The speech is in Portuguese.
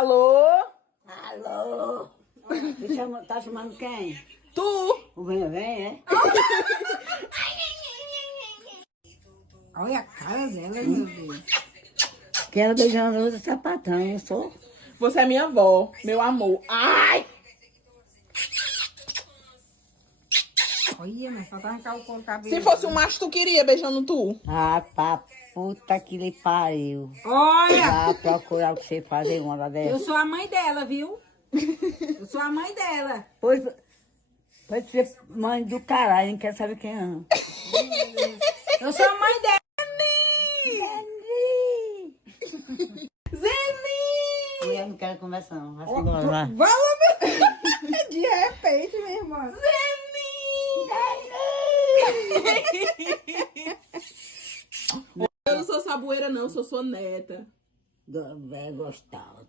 Alô? Alô? Tá chamando quem? Tu? O vem, é? Olha a cara dela, meu Deus. Quero beijando o outro sapatão, eu sou. Você é minha avó, meu amor. Ai! Olha, mas só tá arrancar o cabelo. Se fosse um macho, tu queria beijando tu? Ah, pra puta que lhe pariu. Olha, Vá procurar o que você fazer uma hora eu dessa. sou a mãe dela, viu? Eu sou a mãe dela. Pois ser mãe do caralho, não quer saber quem é. Eu sou a mãe dela. Zeni! Mulher não quero conversar, não. Vai embora lá. Fala, de repente, minha irmã. Eu não sou saboeira, não, sou sua neta. É gostosa.